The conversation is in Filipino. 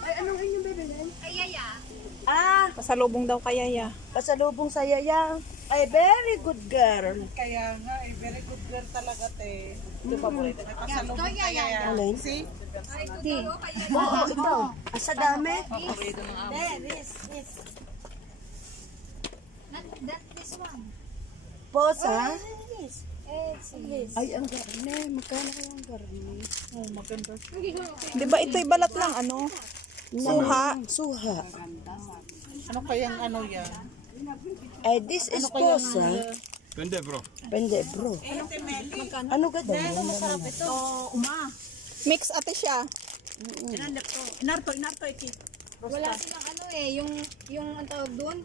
Ay, anong inyong bibilin? Ay, yaya. Pasalubong daw kay Yaya. Pasalubong sa yaya. Ay, very good girl. Kaya nga, very good girl talaga, te. Ito paborito. Pasalubong kaya yan. Alin? See? Di. Oo, ito. Asa dami? This. Not that this one. Posa? This. Ay, ang garne. Magkano kaya ang garne? Oh, maganda. Di ba ito'y balat ng ano? Suha. Suha. Ano kayang ano yan? Ay, this is posa. Pende bro. Pende, bro. Ano ganda? Masarap ito. Mix ate siya. Inarto, iki. Wala silang ano yung ang tawag doon.